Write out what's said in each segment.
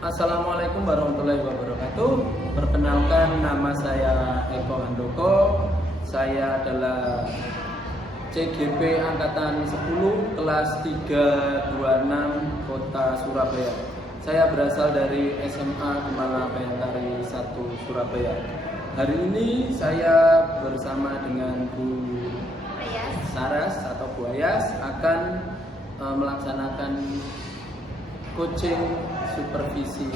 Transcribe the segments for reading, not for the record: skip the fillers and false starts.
Assalamualaikum warahmatullahi wabarakatuh. Perkenalkan, nama saya Eko Handoko. Saya adalah CGP Angkatan 10 kelas 326 Kota Surabaya. Saya berasal dari SMA Gemala Bayangkari 1 Surabaya. Hari ini saya bersama dengan Bu Saras atau Bu Ayas akan melaksanakan coaching supervisi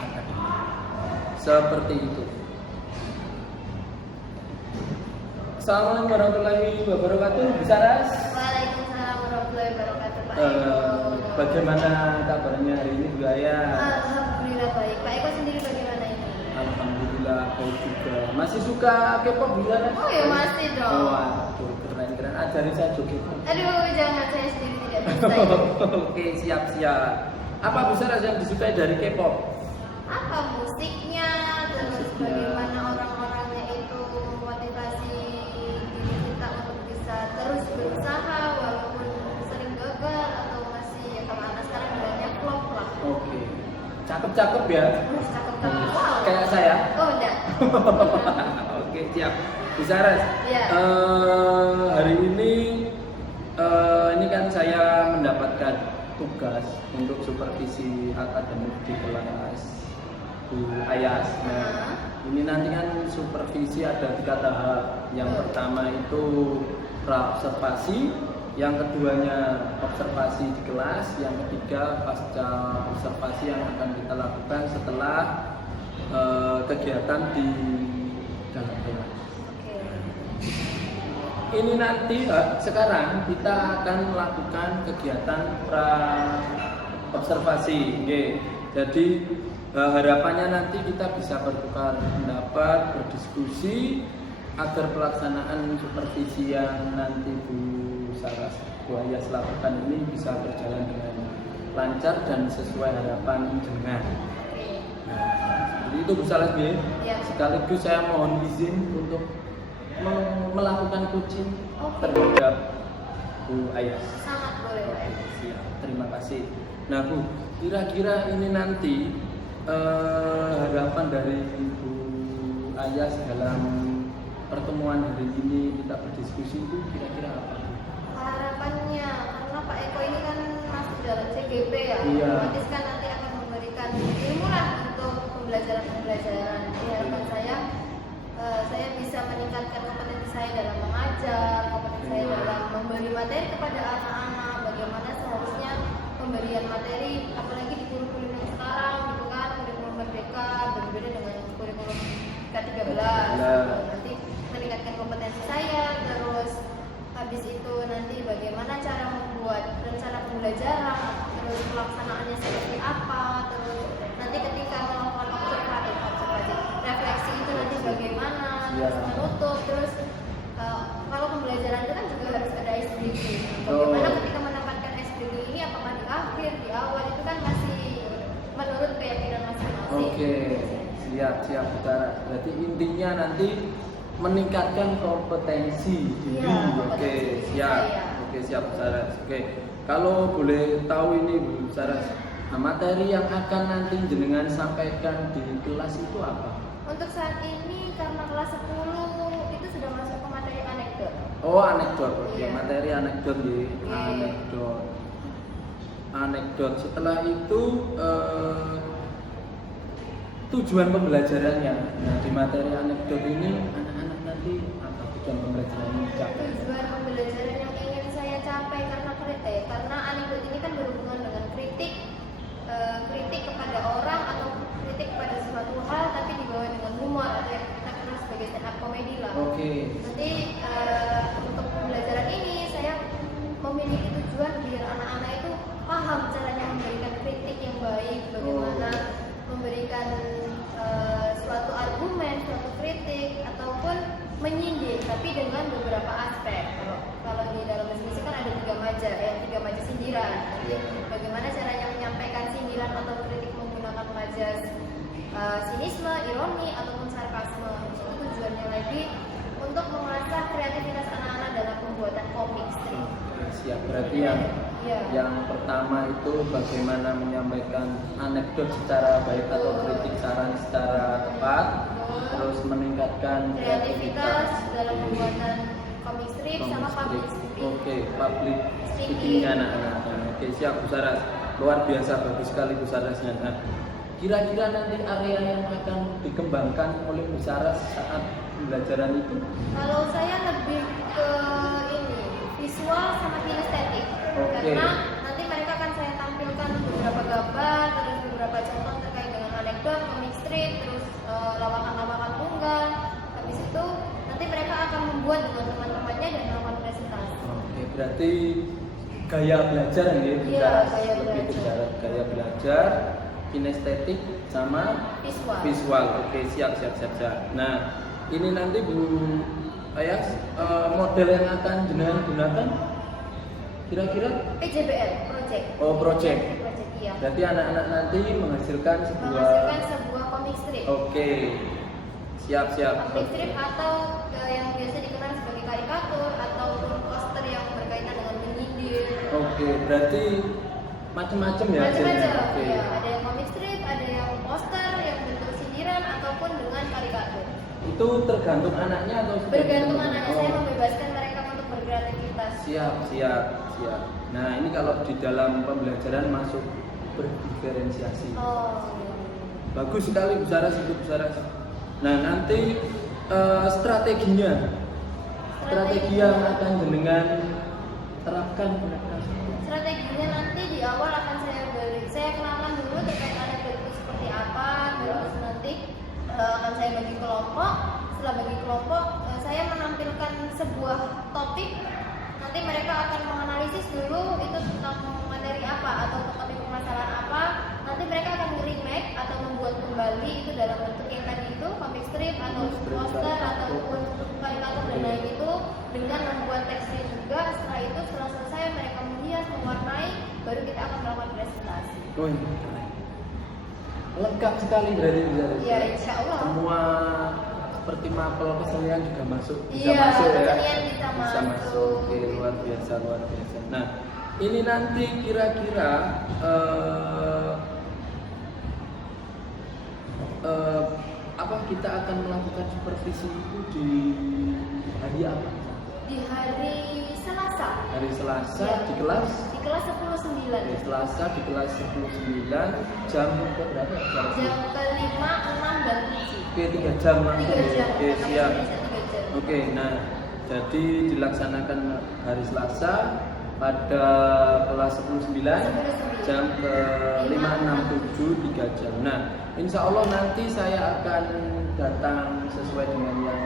akademik seperti itu. Assalamualaikum warahmatullahi wabarakatuh, Bu Saras. Waalaikumsalam warahmatullahi wabarakatuh, Pak Bagaimana kabarnya hari ini, Bu Ayas? Alhamdulillah baik. Pak Eko sendiri bagaimana ini? Alhamdulillah baik juga. Masih suka K-pop, Bu Saras? Oh ya masih dong. Waduh, keren-keren. Ajarin saya joget. Aduh jangan, saya sendiri tidak bisa ya. Oke, siap-siap. Apa Bu Saras yang disukai dari K-pop? Apa musiknya, terus bagaimana orang-orangnya itu memotivasi diri kita untuk bisa terus berusaha walaupun sering gagal atau masih ya kalau anak sekarang bilangnya flop lah. Oke, cakep-cakep ya. Terus cakep-cakep. Wow. Kayak saya. Oh enggak. Oke, siap. Bu Saras, Iya. hari ini kan saya mendapatkan tugas untuk supervisi akademik di kelas Bu Ayas. Nah, ini nanti kan supervisi ada 3 tahap. Yang pertama itu pra-observasi, yang keduanya observasi di kelas, yang ketiga pasca observasi yang akan kita lakukan setelah kegiatan di dalam kelas. Ini nanti sekarang kita akan melakukan kegiatan pra observasi. Jadi harapannya nanti kita bisa bertukar pendapat, berdiskusi agar pelaksanaan supervisi yang nanti Bu Saras, Bu Ayas lakukan ini bisa berjalan dengan lancar dan sesuai harapan jenengan. Nah, itu Bu Saras ya. Sekaligus saya mohon izin untuk melakukan coaching terhadap Bu Ayas. Sangat boleh, Pak Eko. Siap, terima kasih. Nah Bu, kira-kira ini nanti harapan dari Bu Ayas dalam pertemuan hari ini kita berdiskusi itu kira-kira apa? Harapannya, karena Pak Eko ini kan masuk dalam CGP ya, Iya. otomatis kan nanti akan memberikan ilmu lah untuk pembelajaran-pembelajaran. Jadi harapan saya bisa meningkatkan kompetensi saya dalam mengajar, kompetensi saya dalam memberi materi kepada anak-anak, bagaimana seharusnya pemberian materi, apalagi di kurikulum yang sekarang, gitu kan, kurikulum merdeka berbeda dengan kurikulum K13. Nanti meningkatkan kompetensi saya, terus habis itu nanti bagaimana cara membuat rencana pembelajaran, terus pelaksanaannya seperti apa, terus nanti ketika melakukan observasi refleksi itu nanti bagaimana, terus menutup, terus kalau pembelajaran itu kan juga harus ada SDG. Bagaimana ketika mendapatkan SDG ini, apakah di akhir, di awal, itu kan masih menurut keyakinan masing-masing. Oke, siap Bu Saras. Berarti intinya nanti meningkatkan kompetensi diri. Oke, siap. Oke, siap Bu Saras. Oke, kalau boleh tahu ini Bu Saras, materi yang akan nanti jenengan sampaikan di kelas itu apa? Untuk saat ini karena kelas 10 itu sudah masuk ke materi anekdot. Oh, anekdot. Oke, Iya. materi anekdot ya. Anekdot. Anekdot. Setelah itu tujuan pembelajarannya. Nah, di materi anekdot ini anak-anak nanti apa tujuan pembelajarannya? Tujuan pembelajaran yang ingin saya capai karena anekdot ini kan berhubungan dengan kritik kepada orang atau kritik pada suatu hal, tapi dibawa dengan humor atau yang kita kenal sebagai stand up comedy lah. Oke. Nanti untuk pembelajaran ini saya memiliki tujuan biar anak-anak itu paham caranya memberikan kritik yang baik, bagaimana memberikan suatu argumen, suatu kritik ataupun menyindir, tapi dengan beberapa aspek. Kalau di dalam diskusi kan ada 3 maja sindiran. Jadi bagaimana caranya menyampaikan sindiran atau kritik menggunakan majas sinisme, ironi ataupun sarkasme. Itu tujuannya lagi untuk mengasah kreativitas anak-anak dalam pembuatan komik strip. Siap, berarti yang Iya. Yang pertama itu bagaimana menyampaikan anekdot secara baik atau kritik saran secara tepat, terus meningkatkan Kreativitas dalam pembuatan comic strip sama public speaking. Oke, public speaking anak-anak. Oke, siap Bu Saras. Luar biasa, bagus sekali Bu Sarasnya. Nah, kira-kira nanti area yang akan dikembangkan oleh Bu Saras saat pembelajaran itu? Kalau saya lebih ke ini visual sama kinestetik. Oke. Karena nanti mereka akan saya tampilkan beberapa gambar, terus beberapa contoh terkait dengan anekdot, comic strip, terus lawakan-lawakan tunggal. Habis itu nanti mereka akan membuat dengan teman-temannya dan melakukan presentasi. Oke, berarti gaya belajar ya, Bu Iya, Saras? gaya Lebih ke belajar. gaya belajar, kinestetik sama Visual. visual. Oke, siap. Nah, ini nanti Bu Ayas, model yang akan jenengan gunakan kira-kira? PJBL, project. Oh, project. Project, iya. Berarti anak-anak nanti menghasilkan Menghasilkan sebuah comic strip. Oke, siap. Comic strip atau yang biasa dikenal sebagai karikatur ataupun poster yang berkaitan dengan menyindir. Oke, berarti macam-macam ya Macam-macam. hasilnya? Oke. Ya, ada yang comic strip, ada yang poster yang bentuk sindiran ataupun dengan karikatur. Itu tergantung anaknya atau Bergantung anaknya, saya Oh, membebaskan mereka untuk berkreativitas. siap. Nah, ini kalau di dalam pembelajaran masuk berdiferensiasi. Oh. Bagus sekali Bu Saras itu Bu Saras. Nah, nanti strateginya, strategi yang akan jenengan terapkan kira-kira. Strateginya nanti di awal akan saya kenalkan dulu terkait anekdot itu seperti apa, terus nanti akan saya bagi kelompok. Setelah bagi kelompok, saya menampilkan sebuah topik. Nanti mereka akan menganalisis dulu itu tentang materi apa atau topik permasalahan apa. Nanti mereka akan remake atau membuat kembali itu dalam bentuk yang tadi itu comic strip atau poster ataupun karikatur dan lain itu dengan membuat teksnya juga. Setelah itu setelah selesai mereka menghias, mewarnai, baru kita akan melakukan presentasi. Wih, lengkap sekali berarti Bu Saras. Ya, insya Allah. Semua seperti mapel kesenian juga masuk, bisa Iya, masuk ya. kesenian bisa masuk. Oke, luar biasa. Nah, ini nanti kira-kira apa kita akan melakukan supervisi itu di hari apa? Di hari Selasa. Hari Selasa Iya. di kelas? Di kelas 10.9. Hari Selasa di kelas 10.9 jam ke berapa? Jam ke-5, 6, dan 7. Oke, 3 jam langsung. 3 jam. Oke, Kami siap. bisa 3 jam. Oke, nah jadi dilaksanakan hari Selasa pada kelas 10.9 jam ke 5, 6, 7, 3 jam. Nah, insya Allah nanti saya akan datang sesuai dengan yang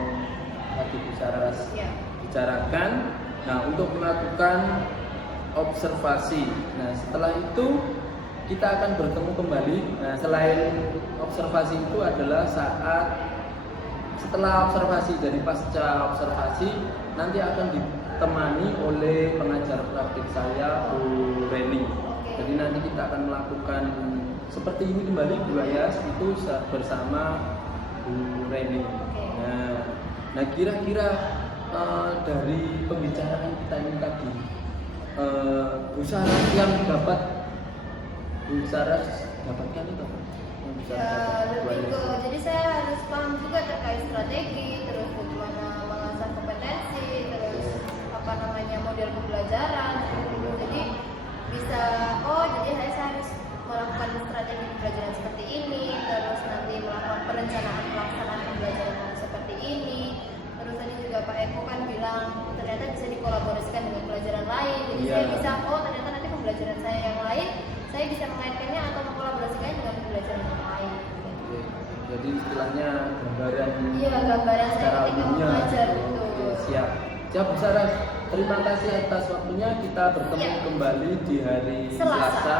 tadi Bu Saras Ya. bicarakan. Nah, untuk melakukan observasi. Nah, setelah itu kita akan bertemu kembali. Nah, selain observasi itu adalah saat setelah observasi, jadi pasca observasi nanti akan ditemani oleh pengajar praktik saya Bu Reni. Jadi nanti kita akan melakukan seperti ini kembali Bu Ayas itu bersama Bu Reni. Nah kira-kira dari pembicaraan kita ini tadi, Bu Saras yang dapat Bu Saras dapatkan itu apa? Yang bisa Ya, dapat Bu lebih ke, Ayas? jadi saya harus paham juga terkait strategi, terus bagaimana mengasah kompetensi, terus apa namanya model pembelajaran, gitu. Jadi bisa, jadi saya harus melakukan strategi pembelajaran seperti ini, terus nanti melakukan perencanaan pelaksanaan pembelajaran seperti ini. Terus tadi juga Pak Eko kan bilang ternyata bisa dikolaborasikan dengan pelajaran lain. Jadi Iya. saya bisa, ternyata nanti pembelajaran saya yang lain saya bisa mengaitkannya atau mengkolaborasikannya dengan pembelajaran yang lain. Oke, jadi istilahnya gambaran Iya, gambaran saya secara ketika umumnya. mengajar Oke, itu. siap. Siap Bu Saras. Terima kasih atas waktunya. Kita bertemu Ya. kembali di hari Selasa. Selasa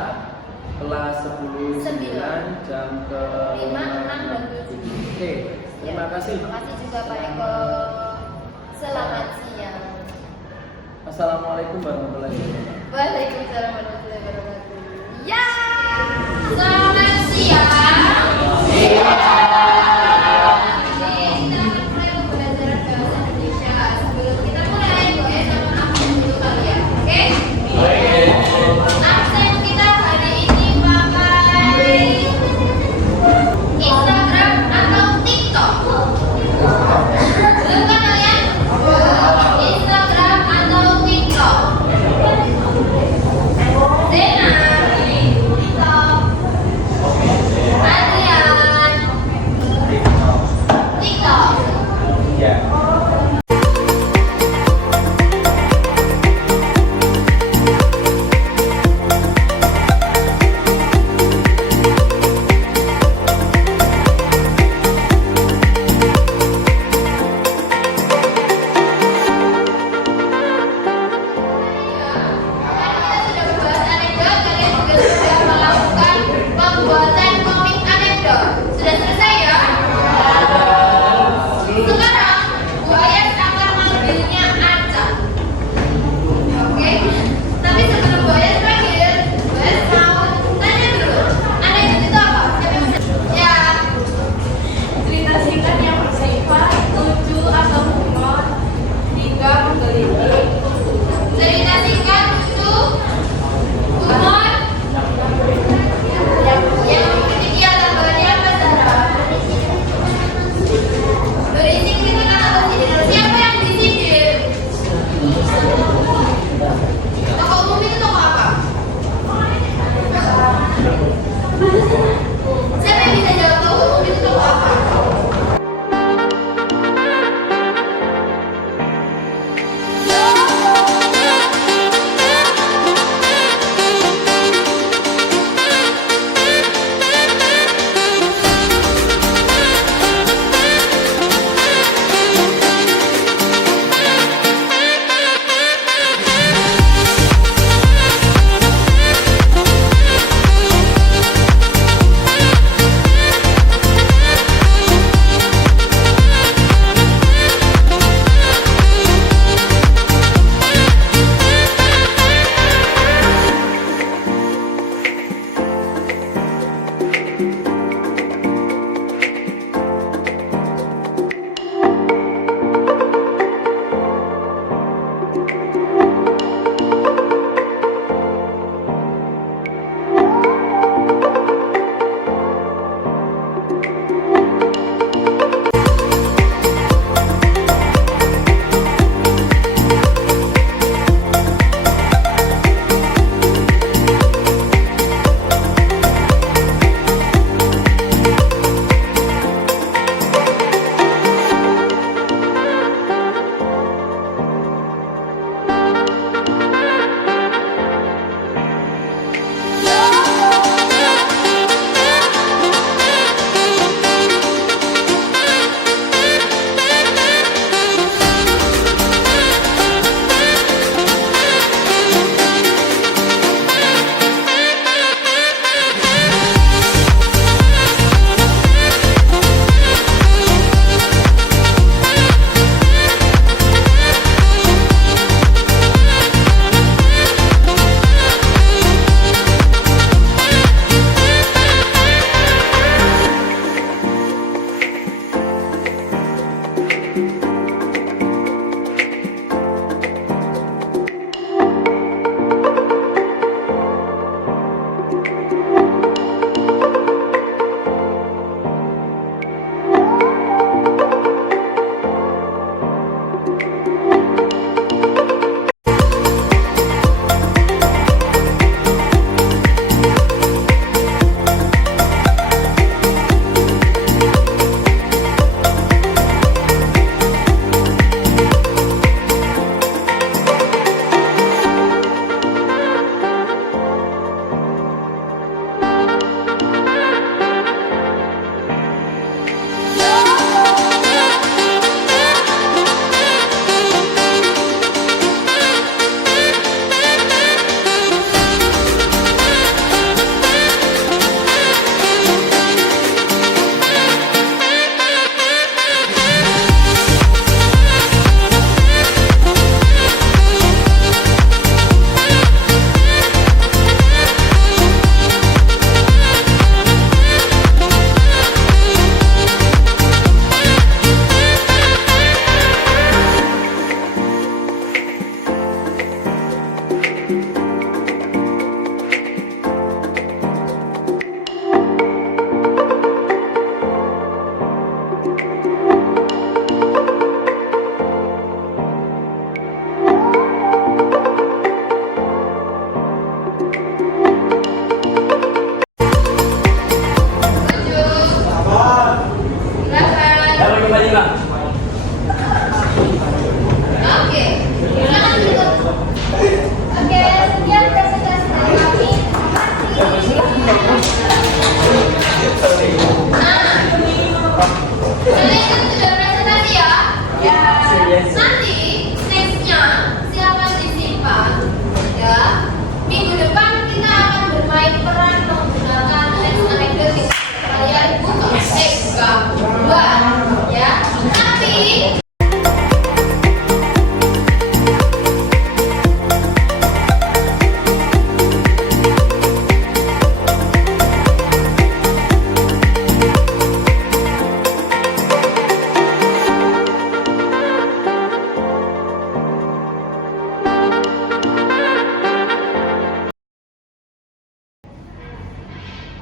kelas 10.9 jam ke 5, 6, dan 7. Oke, terima kasih. Terima kasih juga Pak Eko. Selamat siang. Assalamualaikum warahmatullahi wabarakatuh. Waalaikumsalam warahmatullahi wabarakatuh. Ya, selamat siang. Kita akan mulai pembelajaran bahasa Indonesia. Sebelum kita mulai, boleh sama absen dulu kali ya. Oke? Siapa yang bisa jawab tahu itu apa?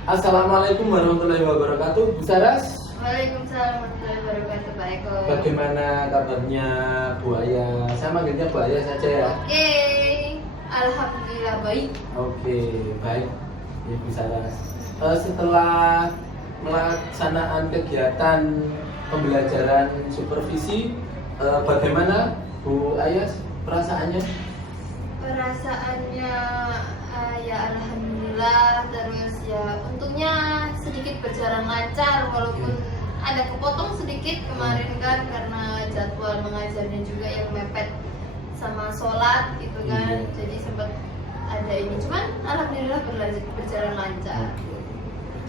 Assalamualaikum warahmatullahi wabarakatuh, Bu Saras. Waalaikumsalam warahmatullahi wabarakatuh, Pak Eko. Bagaimana kabarnya Bu Aya? Saya manggilnya Bu Aya saja ya. Oke, alhamdulillah baik. Oke, baik. Ya, Bu Saras. setelah melaksanaan kegiatan pembelajaran supervisi, bagaimana Bu Ayas perasaannya? Perasaannya ya alhamdulillah, terus ya untungnya sedikit berjalan lancar walaupun ada kepotong sedikit kemarin kan karena jadwal mengajarnya juga yang mepet sama sholat gitu kan, jadi sempat ada ini, cuman alhamdulillah berjalan lancar.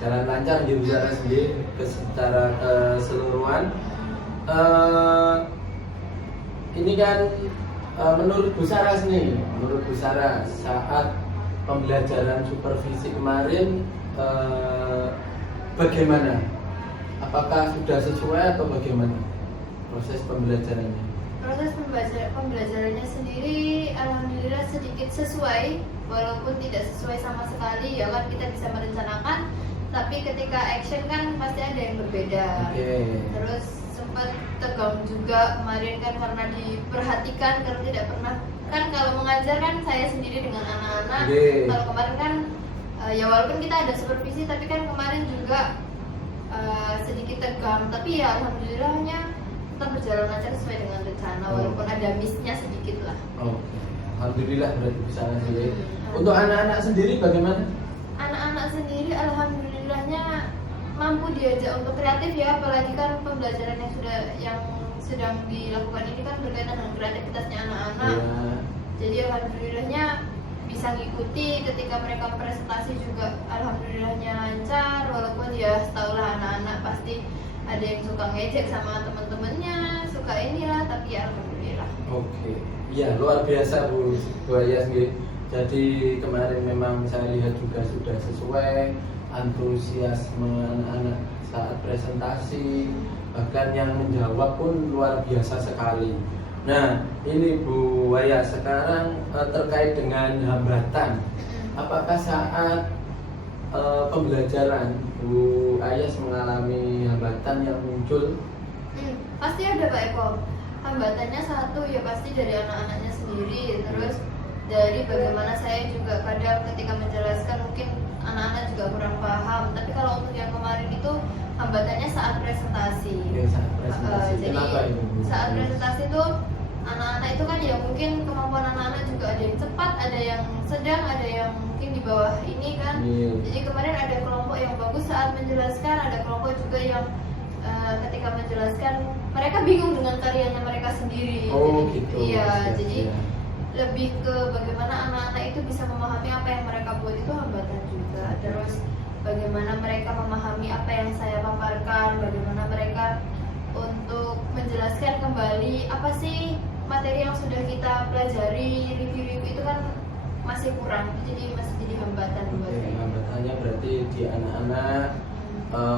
Jalan lancar di usaha sendiri secara keseluruhan. Ini kan menurut Bu Saras nih, menurut Bu Saras saat pembelajaran supervisi kemarin bagaimana? Apakah sudah sesuai atau bagaimana proses pembelajarannya? Proses pembelajarannya sendiri alhamdulillah sedikit sesuai, walaupun tidak sesuai sama sekali ya kan, kita bisa merencanakan tapi ketika action kan pasti ada yang berbeda. Terus sempat tegang juga kemarin kan karena diperhatikan, karena tidak pernah kan kalau mengajar kan saya sendiri dengan anak-anak. Kalau kemarin kan ya walaupun kita ada supervisi tapi kan kemarin juga sedikit tegang, tapi ya alhamdulillahnya tetap berjalan lancar sesuai dengan rencana walaupun ada miss-nya sedikit lah. Alhamdulillah berarti bisa sendiri. Untuk anak-anak sendiri bagaimana? Anak-anak sendiri alhamdulillahnya mampu diajak untuk kreatif ya, apalagi kan pembelajaran yang sedang dilakukan ini kan berkaitan dengan kreativitasnya anak-anak. Jadi alhamdulillahnya bisa ngikuti, ketika mereka presentasi juga alhamdulillahnya lancar, walaupun ya setahulah anak-anak pasti ada yang suka ngejek sama teman-temannya, suka inilah, tapi ya alhamdulillah. Ya luar biasa Bu Ayas. Jadi kemarin memang saya lihat juga sudah sesuai antusiasme anak-anak saat presentasi, bahkan yang menjawab pun luar biasa sekali. Nah ini Bu Ayas, sekarang terkait dengan hambatan, apakah saat pembelajaran Bu Ayas mengalami hambatan yang muncul? Pasti ada Pak Eko. Hambatannya satu ya pasti dari anak-anaknya sendiri, terus dari bagaimana saya juga kadang ketika menjelaskan mungkin anak-anak juga kurang paham. Tapi kalau untuk yang kemarin itu hambatannya saat presentasi. Jadi saat presentasi itu anak-anak itu kan ya mungkin kemampuan anak-anak juga ada yang cepat, ada yang sedang, ada yang mungkin di bawah ini kan. Jadi kemarin ada kelompok yang bagus saat menjelaskan, ada kelompok juga yang ketika menjelaskan mereka bingung dengan karyanya mereka sendiri. Jadi lebih ke bagaimana anak-anak itu bisa memahami apa yang mereka buat itu hambatan juga. Terus bagaimana mereka memahami apa yang saya paparkan, bagaimana mereka untuk menjelaskan kembali apa sih materi yang sudah kita pelajari, review itu kan masih kurang, jadi masih jadi hambatan buat saya. Hambatannya berarti di anak-anak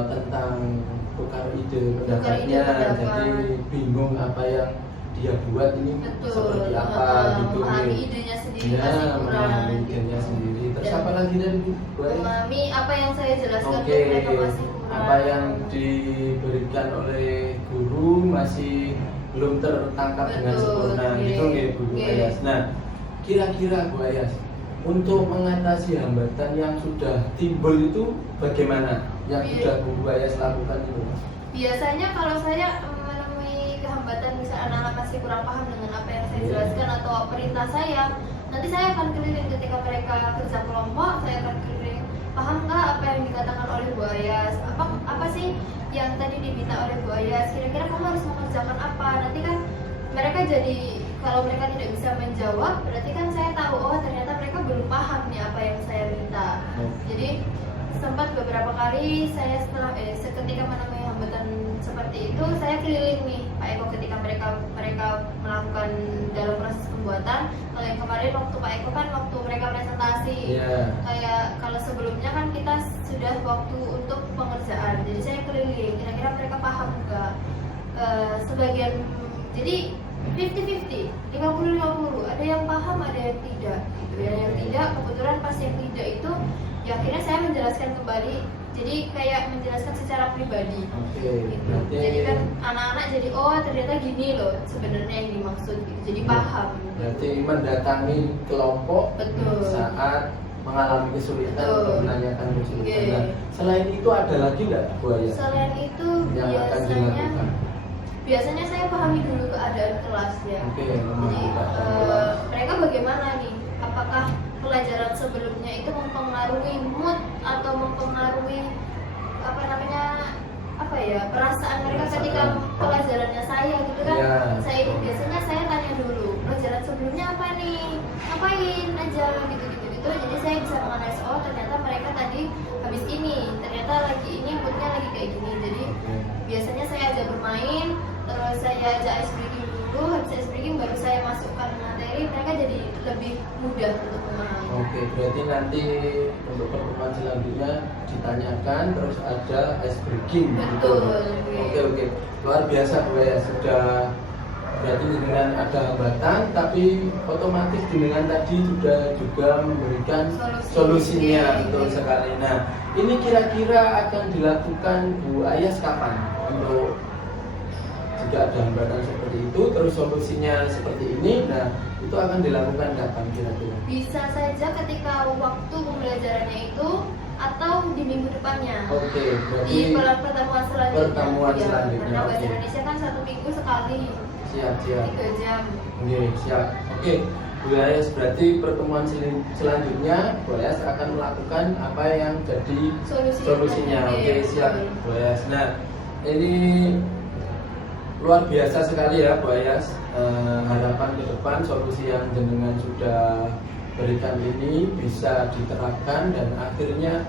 tentang tukar ide pendapatnya, jadi bingung apa yang dia buat ini seperti apa gitu. Memahami idenya sendiri masih kurang. Memahami idenya sendiri. Terus apa lagi dari Bu? Memahami apa yang saya jelaskan itu mereka masih kurang. Apa yang diberikan oleh guru masih belum tertangkap dengan sempurna. Itu nggih Bu Ayas. Nah, kira-kira Bu Ayas, untuk mengatasi hambatan yang sudah timbul itu bagaimana? Yang sudah Bu Ayas lakukan itu? Biasanya kalau saya menemui kehambatan, misalnya anak-anak masih kurang paham dengan apa yang saya jelaskan atau perintah saya, nanti saya akan keliling ketika mereka kerja kelompok, saya akan keliling, paham nggak apa yang dikatakan oleh Bu Ayas? Apa sih yang tadi diminta oleh Bu Ayas? Kira-kira kamu harus mengerjakan apa? Nanti kan mereka jadi, kalau mereka tidak bisa menjawab, berarti kan saya tahu, oh ternyata mereka belum paham nih apa yang saya minta. Jadi sempat beberapa kali saya seketika menemui hambatan seperti itu, saya keliling nih Pak Eko ketika mereka melakukan dalam proses pembuatan. Kalau yang kemarin waktu Pak Eko kan waktu mereka presentasi, kayak kalau sebelumnya kan kita sudah waktu untuk pengerjaan, jadi saya keliling kira-kira mereka paham nggak. Sebagian, jadi 50-50, 50-50, ada yang paham ada yang tidak gitu ya. Yang tidak, kebetulan pas yang tidak itu ya akhirnya saya menjelaskan kembali, jadi kayak menjelaskan secara pribadi gitu. Jadi kan anak-anak jadi oh ternyata gini loh sebenarnya yang dimaksud gitu. Jadi paham. Berarti mendatangi kelompok saat mengalami kesulitan Betul. untuk menanyakan kesulitan. Oke. Nah, selain itu ada lagi nggak Bu Ayas Selain itu yang akan dilakukan? biasanya saya pahami dulu keadaan kelas ya. Oke, Jadi memahami keadaan kelas. mereka bagaimana nih? Apakah pelajaran sebelumnya itu mempengaruhi mood atau mempengaruhi apa namanya perasaan mereka ketika pelajarannya saya gitu kan? Iya. Biasanya saya tanya dulu pelajaran sebelumnya apa nih? Ngapain aja gitu. Jadi saya bisa menganalisis, oh ternyata mereka tadi habis ini, ternyata lagi ini moodnya lagi kayak gini. Jadi Oke. biasanya saya ajak bermain, terus saya ajak ice breaking dulu, habis ice breaking baru saya masukkan materi, mereka jadi lebih mudah untuk memahami. Oke, berarti nanti untuk pertemuan selanjutnya ditanyakan terus ada ice breaking gitu. Betul. Oke, luar biasa Bu ya, sudah berarti dengan ada hambatan tapi otomatis dengan tadi sudah juga memberikan solusinya. Betul sekali. Nah, ini kira-kira akan dilakukan Bu Ayas kapan untuk jika ada hambatan seperti itu terus solusinya seperti ini? Nah, itu akan dilakukan kapan kira-kira? Bisa saja ketika waktu pembelajarannya itu atau di minggu depannya. Oke, Di berarti pertemuan selanjutnya. pertemuan Ya, selanjutnya, Karena bahasa oke. Indonesia kan 1 minggu sekali, siap. 3 jam. Oke, siap. Oke, Bu Ayas, berarti pertemuan selanjutnya Bu Ayas akan melakukan apa yang jadi solusinya. Oke, siap Bu Ayas. Nah, ini luar biasa sekali ya Bu Ayas. Harapan ke depan solusi yang jenengan sudah berikan ini bisa diterapkan dan akhirnya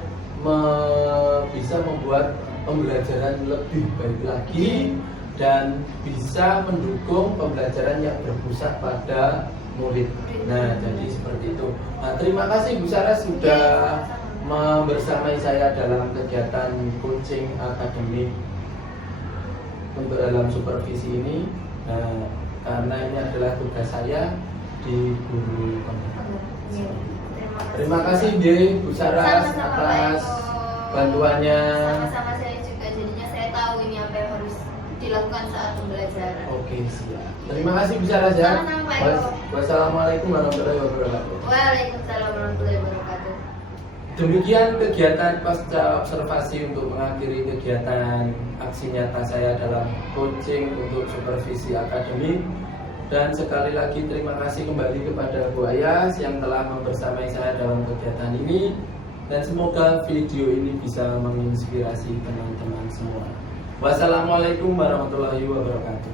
bisa membuat pembelajaran lebih baik lagi dan bisa mendukung pembelajaran yang berpusat pada murid. Nah, jadi seperti itu. Nah, terima kasih Bu Sarah sudah membersamai saya dalam kegiatan coaching akademik untuk dalam supervisi ini. Nah, karena ini adalah tugas saya di guru kompetensi. Terima kasih Bu Sarah Sama-sama, Pak atas Eko. bantuannya. Sama-sama saya juga, jadinya saya tahu ini apa yang harus dilakukan saat pembelajaran. Oke, siap. Terima kasih Bu Sarah ya. Sama-sama, Pak Eko. Wassalamualaikum warahmatullahi wabarakatuh. Waalaikumsalam warahmatullahi wabarakatuh. Demikian kegiatan pasca observasi untuk mengakhiri kegiatan aksi nyata saya dalam coaching untuk supervisi akademik. Dan sekali lagi terima kasih kembali kepada Bu Ayas yang telah membersamai saya dalam kegiatan ini. Dan semoga video ini bisa menginspirasi teman-teman semua. Wassalamualaikum warahmatullahi wabarakatuh.